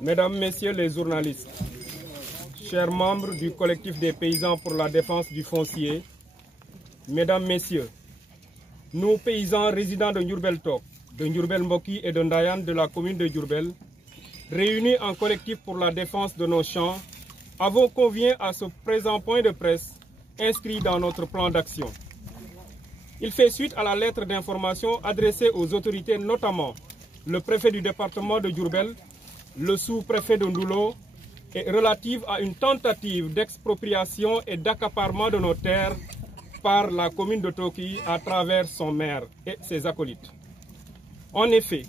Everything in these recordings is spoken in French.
Mesdames, Messieurs les journalistes, chers membres du collectif des paysans pour la défense du foncier, Mesdames, Messieurs, nous paysans résidents de Diourbel Tok, de Diourbel Mboki et de Ndayane de la commune de Diourbel, réunis en collectif pour la défense de nos champs, avons convenu à ce présent point de presse inscrit dans notre plan d'action. Il fait suite à la lettre d'information adressée aux autorités, notamment le préfet du département de Diourbel, le sous-préfet de Ndoulo, et relative à une tentative d'expropriation et d'accaparement de nos terres par la commune de Toki à travers son maire et ses acolytes. En effet,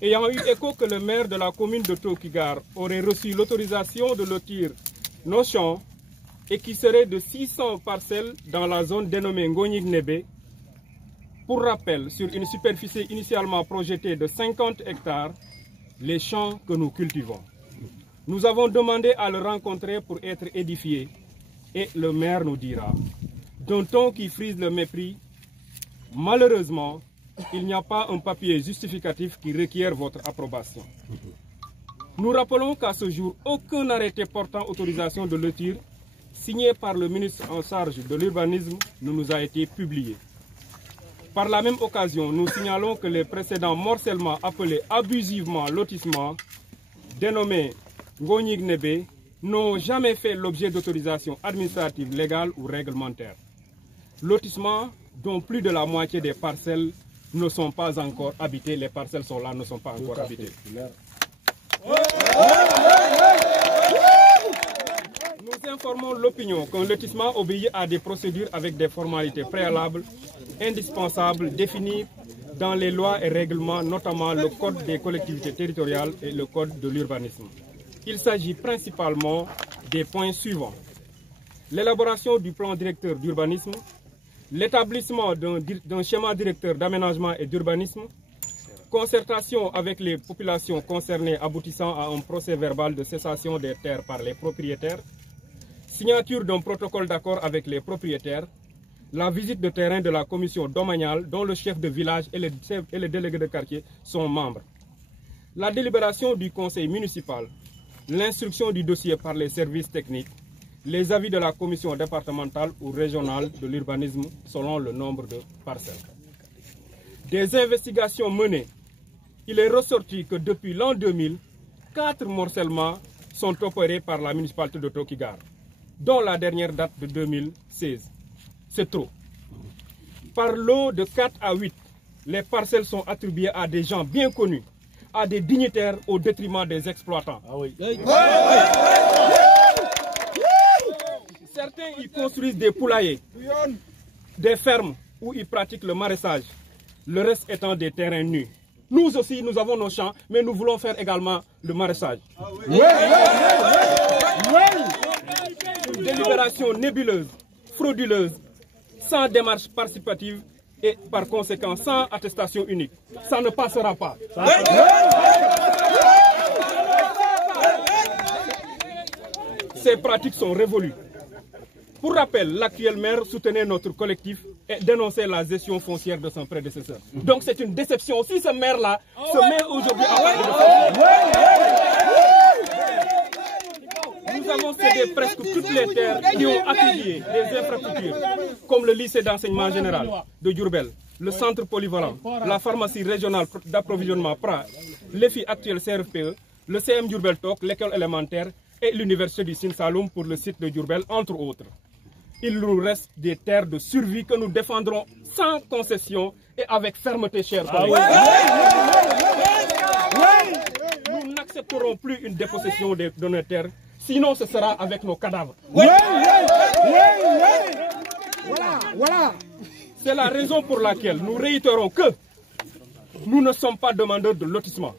ayant eu écho que le maire de la commune de Tokigar aurait reçu l'autorisation de lotir nos champs et qui serait de 600 parcelles dans la zone dénommée Ngonyig-Nébé, pour rappel, sur une superficie initialement projetée de 50 hectares, les champs que nous cultivons. Nous avons demandé à le rencontrer pour être édifiés et le maire nous dira, d'un ton qui frise le mépris, malheureusement, il n'y a pas un papier justificatif qui requiert votre approbation. Nous rappelons qu'à ce jour, aucun arrêté portant autorisation de lotir signé par le ministre en charge de l'urbanisme ne nous a été publié. Par la même occasion, nous signalons que les précédents morcellement appelés abusivement lotissement, dénommés Ngonyig-Nébé, n'ont jamais fait l'objet d'autorisation administrative légale ou réglementaire. Lotissements dont plus de la moitié des parcelles ne sont pas encore habitées. Les parcelles sont là, ne sont pas encore habitées. Nous informons l'opinion qu'un lotissement obéit à des procédures avec des formalités préalables indispensables définies dans les lois et règlements, notamment le Code des collectivités territoriales et le Code de l'urbanisme. Il s'agit principalement des points suivants. L'élaboration du plan directeur d'urbanisme, l'établissement d'un schéma directeur d'aménagement et d'urbanisme, concertation avec les populations concernées aboutissant à un procès verbal de cessation des terres par les propriétaires, signature d'un protocole d'accord avec les propriétaires, la visite de terrain de la commission domaniale dont le chef de village et les délégués de quartier sont membres, la délibération du conseil municipal, l'instruction du dossier par les services techniques, les avis de la commission départementale ou régionale de l'urbanisme selon le nombre de parcelles. Des investigations menées, il est ressorti que depuis l'an 2000, 4 morcellements sont opérés par la municipalité de Tokigar, dont la dernière date de 2016. C'est trop. Par lot de 4 à 8, les parcelles sont attribuées à des gens bien connus, à des dignitaires au détriment des exploitants. Ah oui. Certains y construisent des poulaillers, des fermes où ils pratiquent le maraîchage, le reste étant des terrains nus. Nous aussi, nous avons nos champs, mais nous voulons faire également le maraîchage. Une délibération nébuleuse, frauduleuse, sans démarche participative et par conséquent sans attestation unique. Ça ne passera pas. Ces pratiques sont révolues. Pour rappel, l'actuel maire soutenait notre collectif et dénonçait la gestion foncière de son prédécesseur. Donc c'est une déception aussi, ce maire-là se met aujourd'hui à parler de foncière. Nous avons cédé presque toutes les terres qui ont accueilli des infrastructures, comme le lycée d'enseignement général de Diourbel, le centre polyvalent, la pharmacie régionale d'approvisionnement PRA, l'EFI actuel CRFPE, le CM Diourbel Tok, l'école élémentaire et l'université du Sine Saloum pour le site de Diourbel, entre autres. Il nous reste des terres de survie que nous défendrons sans concession et avec fermeté, chers collègues. Nous n'accepterons plus une dépossession de nos terres, sinon ce sera avec nos cadavres. Voilà. C'est la raison pour laquelle nous réitérons que nous ne sommes pas demandeurs de lotissement.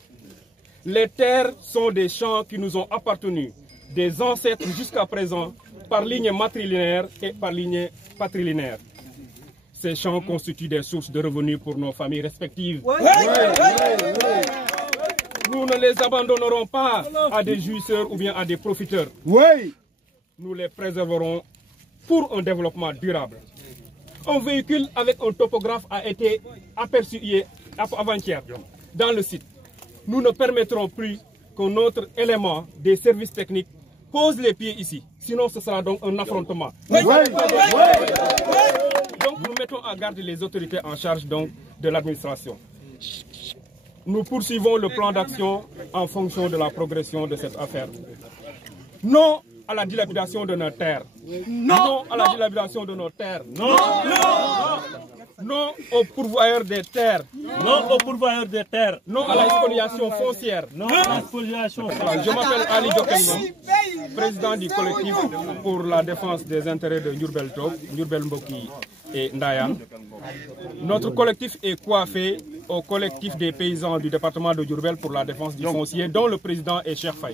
Les terres sont des champs qui nous ont appartenu, des ancêtres jusqu'à présent, par ligne matrilinéaire et par ligne patrilinéaire. Ces champs constituent des sources de revenus pour nos familles respectives. Nous ne les abandonnerons pas à des jouisseurs ou bien à des profiteurs. Nous les préserverons pour un développement durable. Un véhicule avec un topographe a été aperçu avant-hier dans le site. Nous ne permettrons plus qu'un autre élément des services techniques pose les pieds ici. Sinon, ce sera donc un affrontement. Donc, nous mettons en garde les autorités en charge donc, de l'administration. Nous poursuivons le plan d'action en fonction de la progression de cette affaire. Non à la dilapidation de nos terres. Non à la dilapidation de nos terres. Non aux pourvoyeurs des terres. Non aux pourvoyeurs des terres. Non à la spoliation foncière. Non à la spoliation foncière. Je m'appelle Ali Diokelman, président du collectif pour la défense des intérêts de Ndiourbel Top, Ndiourbel Mboki et Ndayan. Notre collectif est coiffé au collectif des paysans du département de Ndiourbel pour la défense du foncier, dont le président est Cheikh Faye.